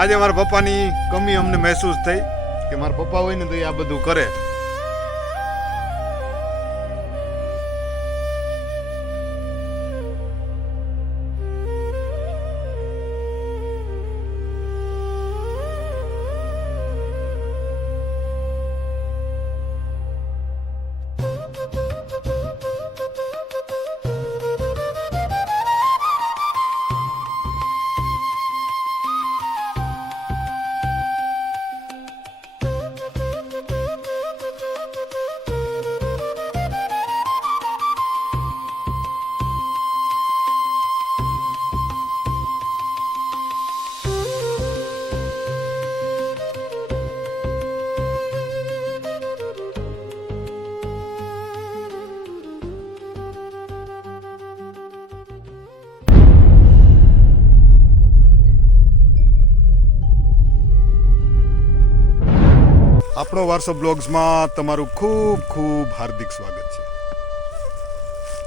આજે મારા પપ્પાની કમી અમને મહેસૂસ થઈ કે મારા પપ્પા હોય ને તો એ આ બધું કરે. આપણો વારસો બ્લોગ્સમાં તમારું ખૂબ ખૂબ હાર્દિક સ્વાગત છે.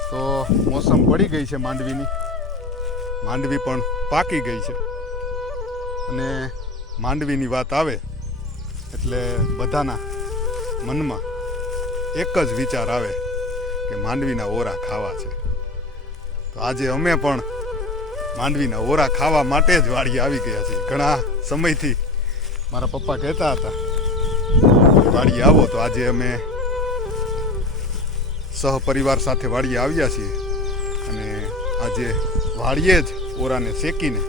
તો મોસમ પડી ગઈ છે માંડવીની. માંડવી પણ પાકી ગઈ છે. અને માંડવીની વાત આવે એટલે બધાના મનમાં એક જ વિચાર આવે કે માંડવીના ઓરા ખાવા છે. તો આજે અમે પણ માંડવીના ઓરા ખાવા માટે જ વાડી આવી ગયા છીએ. ઘણા સમયથી મારા પપ્પા કહેતા હતા વાડીએ આવો તો આજે અમે સહપરિવાર સાથે વાડીએ આવ્યા છીએ અને આજે વાડીએ જ ઓરાને શેકીને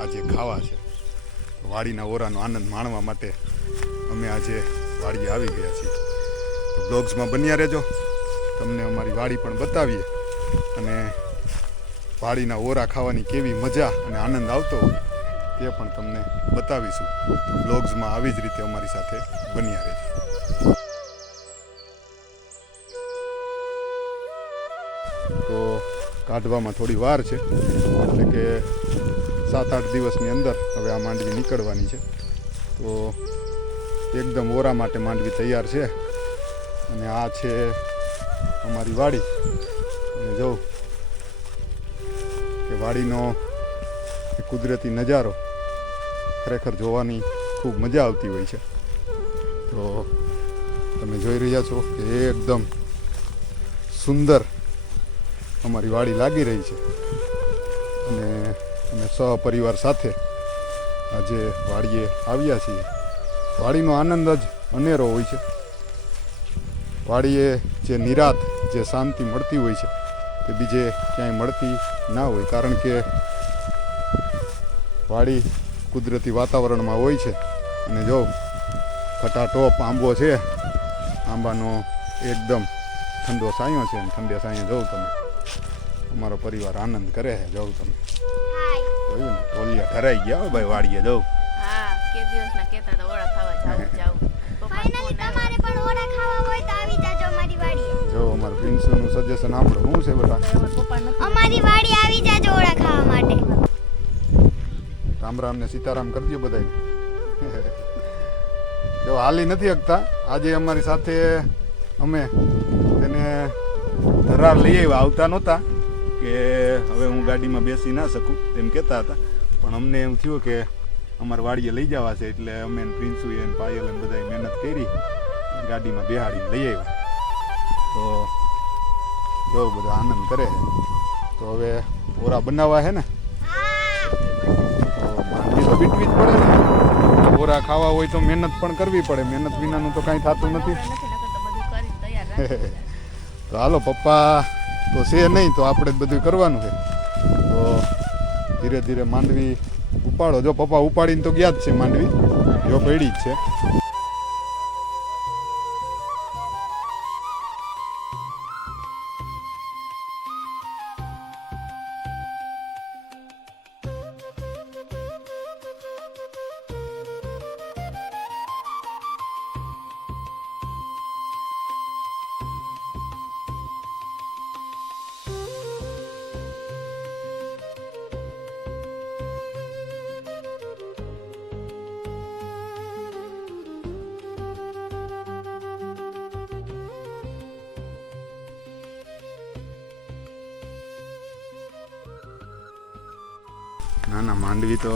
આજે ખાવા છે. વાડીના ઓરાનો આનંદ માણવા માટે અમે આજે વાડીએ આવી ગયા છીએ. તો બ્લોગ્સમાં બન્યા રહેજો. તમને અમારી વાડી પણ બતાવીએ. અને વાડીના ઓરા ખાવાની કેવી મજા અને આનંદ આવતો હોય. તે પણ તમને બતાવીશું. બ્લોગ્સમાં આવી જ રીતે અમારી સાથે બન્યા રહેજો. તો કાઢવામાં થોડી વાર છે. એટલે કે સાત આઠ દિવસની અંદર હવે આ માંડવી નીકળવાની છે. તો એકદમ ઓરા માટે માંડવી તૈયાર છે. અને આ છે અમારી વાડી. અને જોઉં કે વાડીનો કુદરતી નજારો ખરેખર જોવાની ખૂબ મજા આવતી હોય છે. તો તમે જોઈ રહ્યા છો કે એકદમ સુંદર અમારી વાડી લાગી રહી છે. અને અમે સહપરિવાર સાથે આજે વાડીએ આવ્યા છીએ. વાડીનો આનંદ જ અનેરો હોય છે. વાડીએ જે નિરાત, જે શાંતિ મળતી હોય છે, તે બીજે ક્યાંય મળતી ના હોય. કારણ કે વાડી કુદરતી વાતાવરણમાં હોય છે. અને જો ફટાટોપ આંબો છે આંબાનો એકદમ ઠંડો સાયો છે અને ઠંડે સાંયે જોઉં તમે. અમારો પરિવાર આનંદ કરે છે જોઉં તમે. જોયું ને? ટોલિયા ઠરાઈ ગયા હો ભાઈ વાડીએ જવું હા કે દિવસના કહેતા હતા ઓળા ખાવા જાવું જાવું પપ્પા ફાઇનલી તમારે પણ ઓરા ખાવા હોય તો આવી જાજો અમારી જો અમારું પ્રિન્સનું સજેશન આપણું શું છે બેટા અમારી વાડી આવી જાજો ઓળા ખાવા માટે. રામ રામ ને સીતારામ કરજો બધાય જો હાલી નથી શકતા આજે અમારી સાથે અમે તેને ધરાર લઈ આવ્યા. આવતા નહોતા કે હવે હું ગાડીમાં બેસી ના શકું તેમ કહેતા હતા. પણ અમને એમ થયું કે અમારે વાડીએ લઈ જવા છે એટલે અમે પ્રિન્સુએ ને પાયલ ને બધાએ મહેનત કરી ગાડીમાં બેહાડીને લઈ આવ્યા. તો જો બધો આનંદ કરે તો હવે ઓરા બનાવવા છે ને? તો બીટવી જ પડે ને. બોરા ખાવા હોય તો મહેનત પણ કરવી પડે. મહેનત વિનાનું તો કાંઈ થતું નથી. તો હાલો પપ્પા, તો છે નહીં તો આપણે જ બધું કરવાનું છે. તો ધીરે ધીરે માંડવી ઉપાડો. જો પપ્પા ઉપાડીને તો ગયા જ છે માંડવી. જો પડી જ છે. ના ના માંડવી તો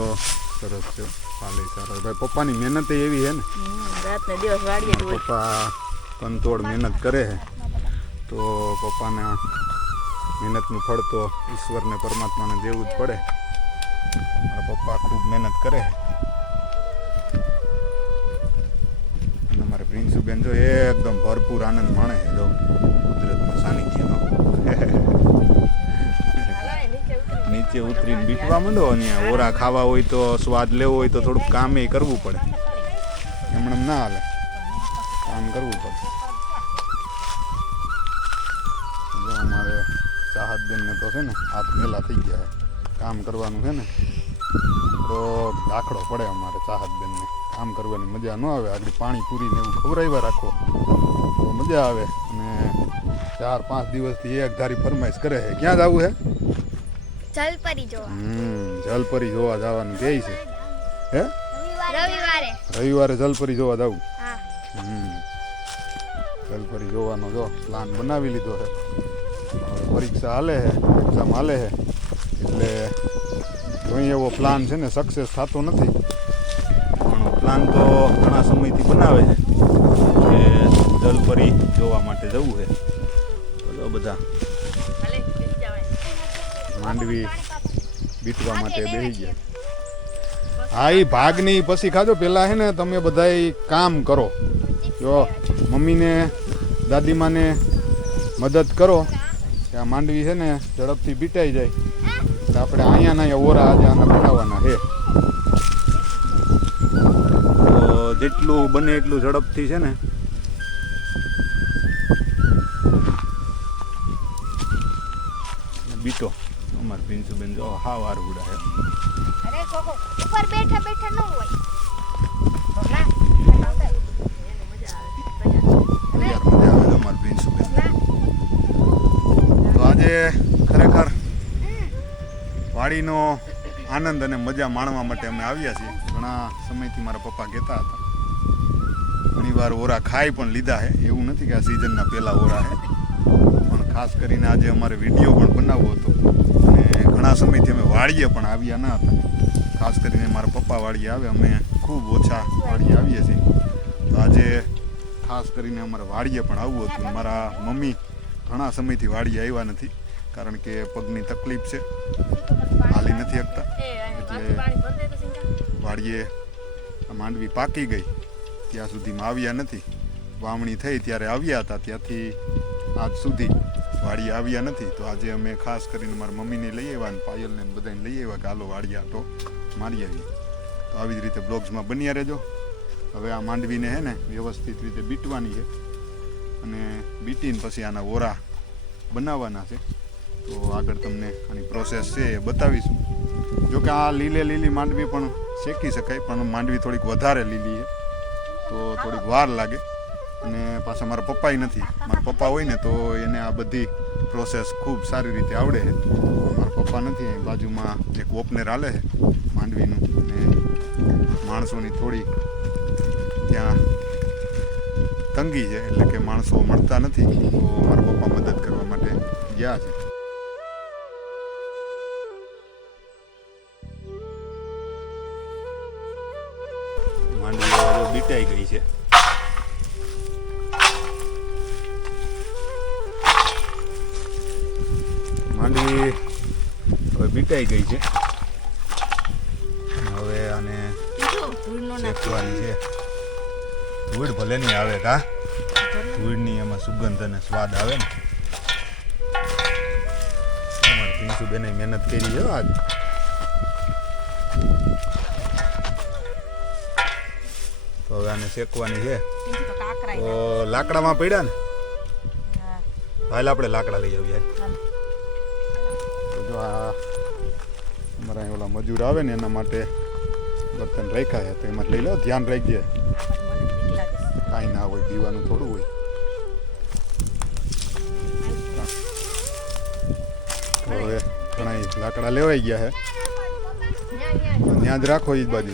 સરસ છે. પાલી સરસ ભાઈ પપ્પાની મહેનત એવી છે ને. રાતને દિવસ વાળીએ પપ્પા કંતોડ મહેનત કરે છે. તો પપ્પાના મહેનતનું ફળ તો ઈશ્વરને પરમાત્માને દેવું જ પડે. મારા પપ્પા ખૂબ મહેનત કરે છે. અને અમારે પ્રિન્સુબેન જો એકદમ ભરપૂર આનંદ માણે જો કુદરતના સાનિધ્યનો નીચે ઉતરીને બીટવા માંડો અને ઓરા ખાવા હોય તો, સ્વાદ લેવો હોય તો થોડુંક કામ એ કરવું પડે. એમણે ના હાલે. કામ કરવું પડે. જો અમારે ચાહતબેનને તો છે ને હાથ મેલા થઈ ગયા કામ કરવાનું છે ને. તો દાખલો પડે અમારે ચાહતબેનને કામ કરવાની મજા ન આવે. આગળ પાણી પૂરીને એવું ખવડાવ્યા રાખો. તો મજા આવે. અને ચાર પાંચ દિવસથી એક ધારી ફરમાઈશ કરે છે. ક્યાં જવું છે? જલપરી જોવા. હમ જલપરી જોવા જવાનું કહે છે? હે? રવિવારે. રવિવારે જલપરી જોવા જવું હા. હમ. જલપરી જોવાનો જો પ્લાન બનાવી લીધો છે. પરીક્ષા હાલે છે એક્ઝામ હાલે છે. એટલે જોઈએ એવો પ્લાન છે ને સક્સેસ થતો નથી. પણ પ્લાન તો ઘણા સમયથી બનાવે છે કે જલપરી જોવા માટે જવું છે. બધા માંડવી બીટવા માટે બેસી ગયા. હા એ ભાગની પછી ખાજો. પેલા હે ને તમે બધાય કામ કરો. જો મમ્મીને દાદીમાને મદદ કરો. કે આ માંડવી છે ને ઝડપથી બીટાઈ જાય. એટલે આપણે અહીંયા ના ઓરા આજે આના બનાવવાના છે તો જેટલું બને એટલું ઝડપથી છે ને અમાર બેન જો હાવ વાર ઉડાય અરે કોકો ઉપર બેઠા બેઠા ન હોય. છે આજે ખરેખર વાડીનો આનંદ અને મજા માણવા માટે અમે આવ્યા છીએ. ઘણા સમયથી મારા પપ્પા કહેતા હતા. ઘણીવાર ઓરા ખાઈ પણ લીધા છે એવું નથી કે આ સિઝનના પહેલા ઓરા છે પણ ખાસ કરીને આજે અમારે વીડિયો પણ બનાવવો હતો. ઘણા સમયથી અમે વાડીએ પણ આવ્યા ના હતા. ખાસ કરીને મારા પપ્પા વાડીએ આવે, અમે ખૂબ ઓછા વાડીએ આવીએ છીએ. તો આજે ખાસ કરીને અમારે વાડીએ પણ આવવું હતું. મારા મમ્મી ઘણા સમયથી વાડીએ આવ્યા નથી, કારણ કે પગની તકલીફ છે. હાલી નથી શકતા. એટલે- વાડીએ માંડવી પાકી ગઈ. ત્યાં સુધીમાં આવ્યા નથી. વાવણી થઈ, ત્યારે આવ્યા હતા. ત્યાંથી આજ સુધી વાડીએ આવ્યા નથી, તો આજે અમે ખાસ કરીને મારા મમ્મીને લઈ આવ્યા અને પાયલને બધાને લઈ આવ્યા કે હાલો વાડી આટો મારી આવી. તો આવી જ રીતે બ્લોગ્સમાં બન્યા રહેજો. હવે આ માંડવીને હે ને વ્યવસ્થિત રીતે બીટવાની છે. અને બીટીને પછી આના ઓરા બનાવવાના છે. તો આગળ તમને આની પ્રોસેસ છે એ બતાવીશું. જોકે આ લીલે લીલી માંડવી પણ શેકી શકાય, પણ માંડવી થોડીક વધારે લીલી છે. તો થોડીક વાર લાગે. અને પાછા મારા પપ્પાય નથી. મારા પપ્પા હોય ને તો એને આ બધી પ્રોસેસ ખૂબ સારી રીતે આવડે છે. મારા પપ્પા નથી બાજુમાં એક ઓપનેર હાલે છે, માંડવીનું. અને માણસોની થોડી ત્યાં તંગી છે, એટલે કે માણસો મળતા નથી. તો મારા પપ્પા મદદ કરવા માટે ગયા છે. માંડવી બીટાઈ ગઈ છે. હવે ગઈ છે. હવે આને શેકવાની છે. ધૂળ ભલે નહીં આવે કા? ધૂળની એમાં સુગંધ અને સ્વાદ આવે ને. અમારે મહેનત કરી છે હો આજ. તો હવે આને શેકવાની છે. તો લાકડામાં પડ્યા ને? હાલ આપણે લાકડા લઈ આવીએ. તો જો આ અમારા મજૂર આવે ને એના માટે બર્તન રાખ્યા છે તો એમાં લઈ લો, ધ્યાન રાખજે. કાંઈ ના હોય, પીવાનું થોડું હોય હવે ઘણા લાકડા લેવાઈ ગયા છે ત્યાં જ રાખો એ જ બાજુ.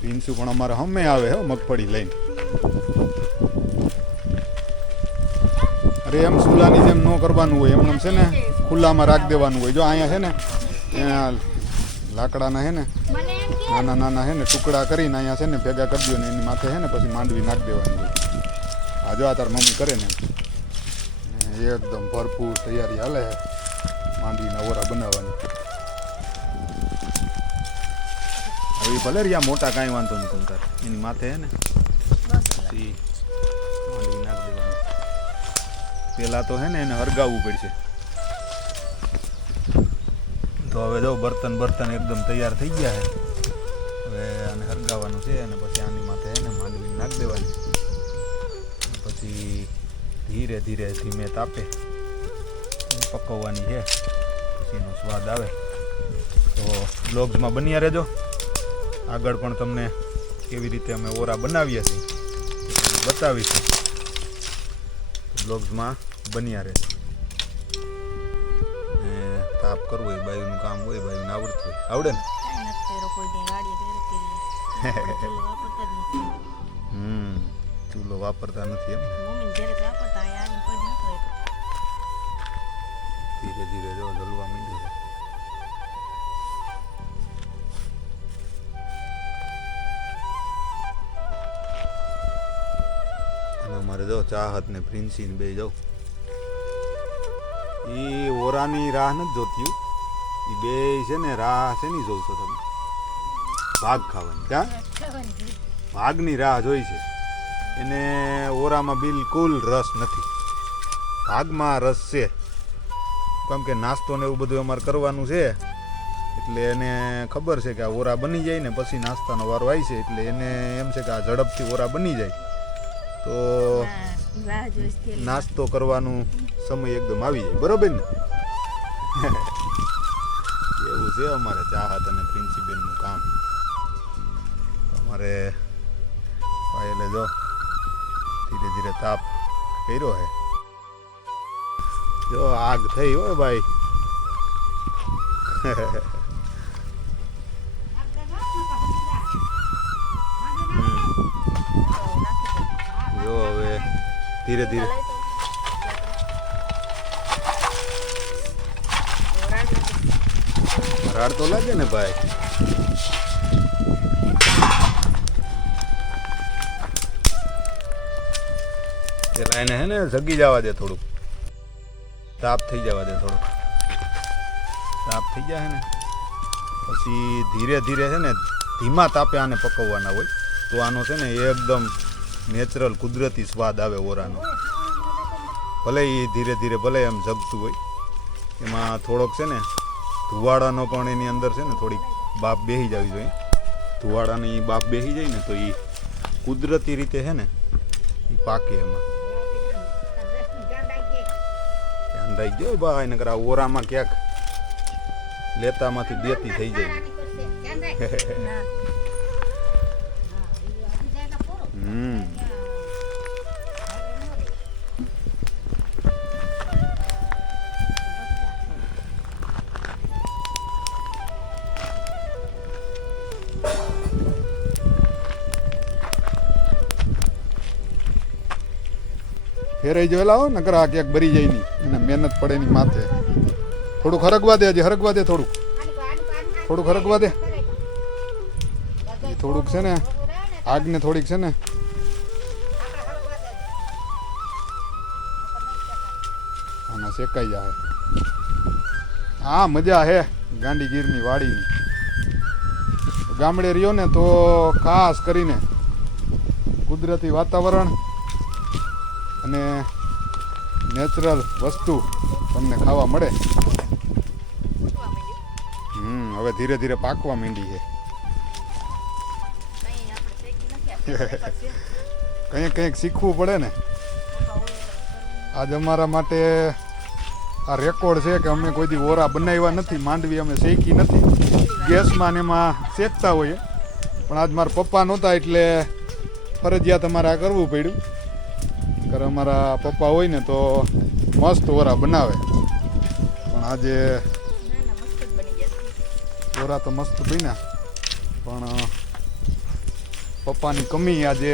પ્રિન્સુ પણ અમારે હમે આવે હો, મગફળી લઈને અરે એમ સુલાની જેમ ન કરવાનું હોય એમ છે ને ખુલ્લામાં રાખ દેવાનું હોય. જો અહીંયા છે ને લાકડાના છે ને નાના નાના છે ને ટુકડા કરીને અહીંયા છે ને ભેગા કરી દો ને એની માથે છે ને પછી માંડવી નાખી દેવાની હોય. આ જો આ તાર મમ્મી કરે ને એકદમ ભરપૂર તૈયારી હાલે છે. માંડવીના ઓરા બનાવવાની. હવે ભલે રહ્યા મોટા કાંઈ વાંધો નહીં તમ તાર. એની માથે છે ને. પેલા તો હે ને એને હરગાવવું પડશે. તો હવે જો બર્તન બર્તન એકદમ તૈયાર થઈ ગયા છે. હવે આને હરગાવવાનું છે અને પછી આની માથે એને માંડવી નાખી દેવાની. પછી ધીરે ધીરે ધીમે તાપે. પકવવાની છે. પછી એનો સ્વાદ આવે. તો બ્લોગ્સમાં બન્યા રહેજો. આગળ પણ તમને કેવી રીતે અમે ઓરા બનાવીએ છીએ બતાવીશું. બ્લોગ્સમાં બન્યા રહે ને તાપ કરવો હોય, બાયુનું કામ હોય, બાયુને આવડતું હોય. આવડે ને? હમ, ચૂલો વાપરતા નથી એમ ધીરે ધીરે જો દલવા માંડ્યું છે. અને અમારે જો ચાહત ને પ્રિન્સી ને બે જાઉં. ઈ ઓરાની રાહ નથી જોતી એ બે છે ને રાહ છે નહીં જોઉં તમે. ભાગ ખાવાની ક્યાં ભાગની રાહ જોઈ છે. એને ઓરામાં બિલકુલ રસ નથી. ભાગમાં રસ છે. કેમ કે નાસ્તો ને એવું બધું અમારે કરવાનું છે. એટલે એને ખબર છે કે આ ઓરા બની જાય ને પછી નાસ્તાનો વારો આવી છે. એટલે એને એમ છે કે આ ઝડપથી ઓરા બની જાય. તો. નાસ્તો કરવાનું સમય એકદમ આવી જાય. બરોબર ને? એવું છે અમારે ચાહત અને પ્રિન્સિપલનું કામ. અમારે એટલે જો ધીરે ધીરે તાપ કર્યો હે. જો આગ થઈ હોય ભાઈ. જો હવે ધીરે ધીરે. રાડ તો લાગે ને ભાઈ? પેલા એને હે ને, જગી જવા દે થોડુંક. તાપ થઈ જવા દે થોડુંક. તાપ થઈ જાય ને. પછી ધીરે ધીરે છે ને, ધીમા તાપે આને પકવવાના હોય. તો આનો છે ને એકદમ નેચરલ કુદરતી સ્વાદ આવે ઓરાનો. ભલે એ ધીરે ધીરે ભલે એમ જગતું હોય. એમાં થોડોક છે ને ધુવાડાનો પણ એની અંદર છે ને થોડીક બાપ બેસી જવી જોઈએ. ધુવાડાની બાપ બેસી જાય ને તો એ કુદરતી રીતે છે ને એ પાકે એમાં. ધ્યાન રાખી ગયો ભાઈ નકર આ ઓરામાં ક્યાંક લેતામાંથી દેતી થઈ જાય. હમ. ફેરાઈ જોયેલા હો, નકર આ ક્યાંક બરી જાય નહીં એને મહેનત પડે એની માથે. થોડુંક હરગવા દે હજી, હરગવા દે થોડુંક. થોડુંક હરગવા દે. થોડુંક છે ને, આગને થોડીક છે ને. આના શેકાઈ જાય. હા, મજા હે, ગાંડીગીરની વાડીની. ગામડે રહ્યો ને તો ખાસ કરીને કુદરતી વાતાવરણ અને નેચરલ વસ્તુ તમને ખાવા મળે. હમ, હવે ધીરે ધીરે પાકવા માંડી છે. કંઈક કંઈક શીખવું પડે ને. આજ અમારા માટે આ રેકોર્ડ છે કે અમે કોઈ દી ઓરા બનાવ્યા નથી, માંડવી અમે શેકી નથી. ગેસમાં ને એમાં શેકતા હોઈએ. પણ આજ મારા પપ્પા નહોતા એટલે ફરજિયાત અમારે આ કરવું પડ્યું. કારણ અમારા પપ્પા હોય ને તો મસ્ત ઓરા બનાવે. પણ આજે ઓરા તો મસ્ત બન્યા. પણ પપ્પાની કમી આજે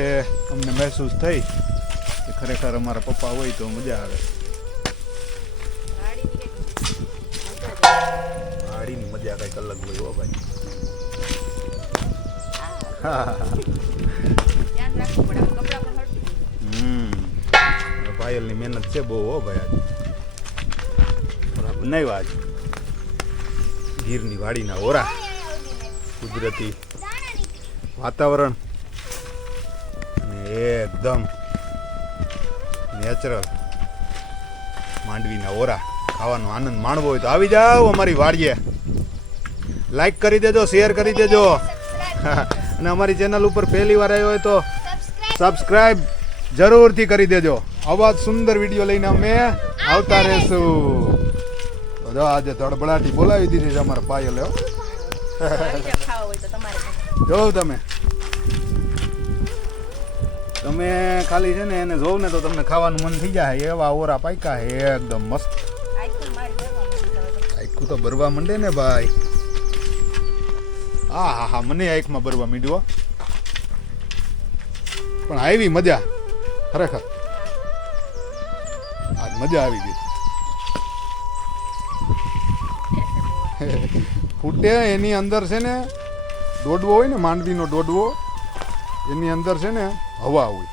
અમને મહેસૂસ થઈ કે ખરેખર અમારા પપ્પા હોય તો મજા આવે. હાડીની મજા કંઈક અલગ હોય હો ભાઈ. ધ્યાન પાયલની મહેનત છે બહુ હો ભાઈ આજ. બનાવ્યા આજ ગીરની વાડીના ઓરા કુદરતી વાતાવરણ. અને એકદમ નેચરલ માંડવીના ઓરા ખાવાનો આનંદ માણવો હોય તો આવી જાઓ અમારી વાડીએ. લાઈક કરી દેજો શેર કરી દેજો. અને અમારી ચેનલ ઉપર પહેલી વાર આવ્યો હોય તો સબસ્ક્રાઈબ જરૂરથી કરી દેજો. આવા સુંદર વીડિયો લઈને અમે આવતા રહેશું. બધો આજે ધડબડાટી બોલાવી દીધી છે અમારા તમારે પણ. જોવ તમે. તમે ખાલી છે ને એને જોવ ને તો તમને ખાવાનું મન થઈ જાય. એવા ઓરા પાક્યા હે એકદમ મસ્ત. આખું તો. ભરવા માંડે ને ભાઈ. હા હા હા મને આંખમાં ભરવા માંડ્યું પણ આવી મજા. ખરેખર. મજા આવી ગઈ. ફૂટે એની અંદર છે ને, દોડવો હોય ને, માંડવીનો દોડવો, એની અંદર છે ને, હવા હોય.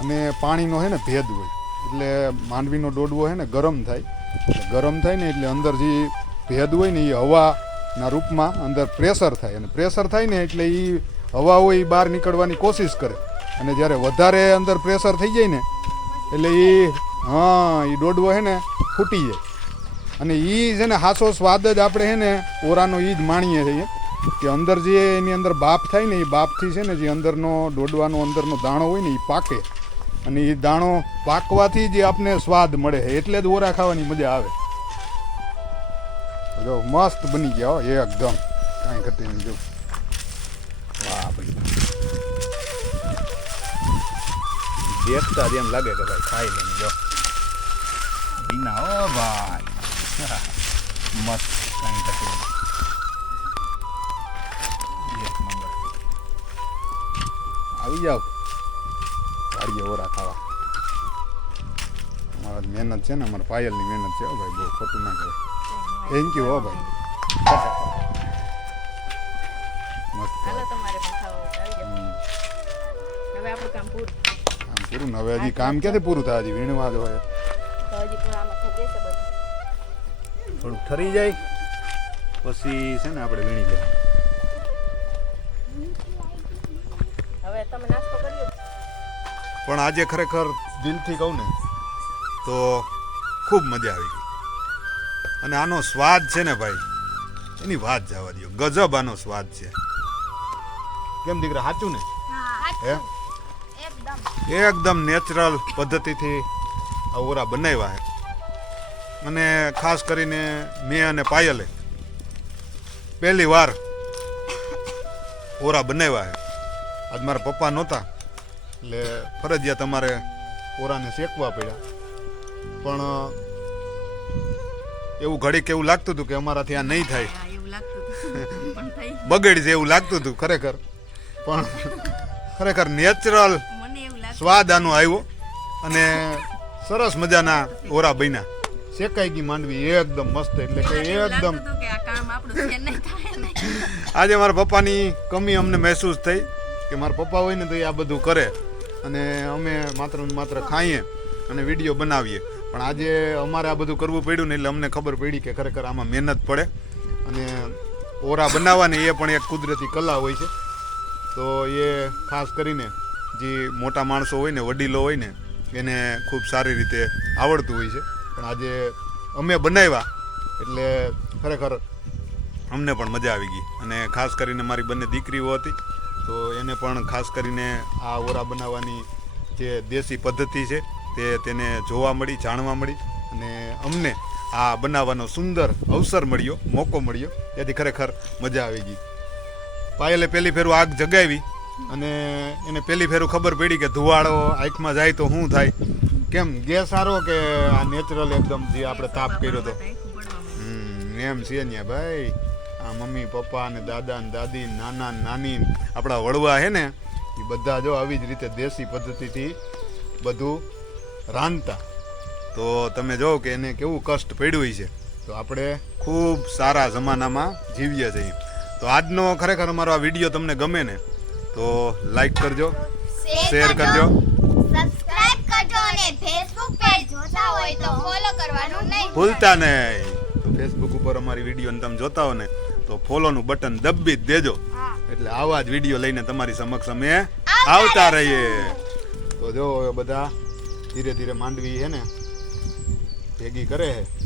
અને પાણીનો છે ને, ભેદ હોય. એટલે માંડવીનો દોડવો છે ને, ગરમ થાય. ગરમ થાય ને, એટલે અંદર જે ભેદ હોય ને, એ હવાના રૂપમાં અંદર પ્રેશર થાય. અને પ્રેશર થાય ને, એટલે એ હવા હોય એ બહાર નીકળવાની કોશિશ કરે. અને જ્યારે વધારે અંદર પ્રેશર થઈ જાય ને, એટલે એ હા એ દોડવો છે ને, ફૂટી જાય. અને એ છે ને હાસો સ્વાદ જ આપણે છે ને, ઓરાનો એ જ માણીએ છીએ. કે અંદર જે એની અંદર બાપ થાય ને એ બાપથી છે ને જે અંદરનો, દોડવાનો અંદરનો દાણો હોય ને એ પાકે. અને એ દાણો પાકવાથી જે આપને સ્વાદ મળે છે. એટલે જ ઓરા ખાવાની મજા આવે. જો, મસ્ત બની ગયા હો, એકદમ. કાંઈ ઘટી નહીં, જો. વાહ ભાઈ. દેખતા જ એમ લાગે કે ભાઈ ખાઈ લઈને, જો. બીના ઓ ભાઈ મસ્ત કાંઈ નહીં એક નંબર આવી જાઓ વાડીએ ઓરા ખાવા અમારા મહેનત છે ને અમારા પાયલની મહેનત છે હો ભાઈ બહુ ખોટું ના કરે થેન્ક યુ હો ભાઈ મસ્ત. હવે આપણું કામ પૂરું પૂરું હવે હજી કામ ક્યાંથી પૂરું થાય હજી વીણવા જ હોય તો હજી પણ આમાં થતી હશે બધું. થોડુંક ઠરી જાય પછી છે ને આપણે વીણી જાય હવે તમે નાસ્તો કર્યો? પણ આજે ખરેખર દિલથી કહું ને તો ખૂબ મજા આવી ગઈ. અને આનો સ્વાદ છે ને ભાઈ એની વાત જવા દો ગજબ આનો સ્વાદ છે. કેમ દીકરા સાચું ને? હે એકદમ. એકદમ નેચરલ પદ્ધતિથી ઓરા બનાવ્યા છે. અને ખાસ કરીને મેં અને પાયલે પહેલી વાર ઓરા બનાવ્યા છે. આજ મારા પપ્પા નહોતા એટલે ફરજિયાત તમારે ઓરાને શેકવા પડ્યા. પણ એવું ઘડીક એવું લાગતું હતું કે અમારાથી આ નહીં થાય. હા બગડી એવું લાગતું હતું ખરેખર. પણ ખરેખર નેચરલ સ્વાદ આનો આવ્યો. અને સરસ મજાના ઓરા બન્યા. શેકાઈ ગઈ માંડવી એકદમ મસ્ત એટલે કે એકદમ આજે મારા પપ્પાની કમી અમને મહેસૂસ થઈ કે મારા પપ્પા હોય ને તો એ આ બધું કરે. અને અમે માત્ર માત્ર ખાઈએ અને વીડિયો બનાવીએ. પણ આજે અમારે આ બધું કરવું પડ્યું ને એટલે અમને ખબર પડી કે ખરેખર આમાં મહેનત પડે. અને ઓરા બનાવવાની એ પણ એક કુદરતી કલા હોય છે. તો એ ખાસ કરીને જે મોટા માણસો હોય ને વડીલો હોય ને એને ખૂબ સારી રીતે આવડતું હોય છે. પણ આજે અમે બનાવ્યા એટલે ખરેખર અમને પણ મજા આવી ગઈ. અને ખાસ કરીને મારી બંને દીકરીઓ હતી, તો એને પણ ખાસ કરીને આ ઓરા બનાવવાની જે દેશી પદ્ધતિ છે, તે તેને જોવા મળી, જાણવા મળી. અને અમને આ બનાવવાનો સુંદર અવસર મળ્યો, મોકો મળ્યો. તેથી ખરેખર મજા આવી ગઈ. પાયલે પહેલી ફેરું આગ જગાવી. અને એને પહેલી ફેરું ખબર પડી કે ધુવાળો આંખમાં જાય તો શું થાય? કેમ ગેસ સારો કે આ નેચરલ એકદમ જે આપણે તાપ કર્યો હતો એમ છે ને ભાઈ. આ મમ્મી, પપ્પા ને દાદા ને દાદી, નાના નાની આપણા વડવા હે ને, એ બધા જો આવી જ રીતે દેશી પદ્ધતિથી બધું રાંધતા. તો તમે જોવો કે એને કેવું કષ્ટ પડ્યું છે. તો આપણે ખૂબ સારા જમાનામાં જીવીએ છીએ. તો આજનો ખરેખર અમારો આ વીડિયો તમને ગમે ને તો લાઈક કરજો શેર કરજો સબસ્ક્રાઇબ કરજો અને ફેસબુક પેજ જોતા હોય તો ફોલો કરવાનું નહીં ભૂલતા નહીં. તો ફેસબુક ઉપર અમારી વીડિયો તમે જોતા હો ને તો ફોલોનું બટન દબી જ દેજો. એટલે આવા જ વીડિયો લઈને તમારી સમક્ષ અમે આવતા રહીએ. તો જો બધા ધીરે ધીરે માંડવી હે ને ભેગી કરે છે.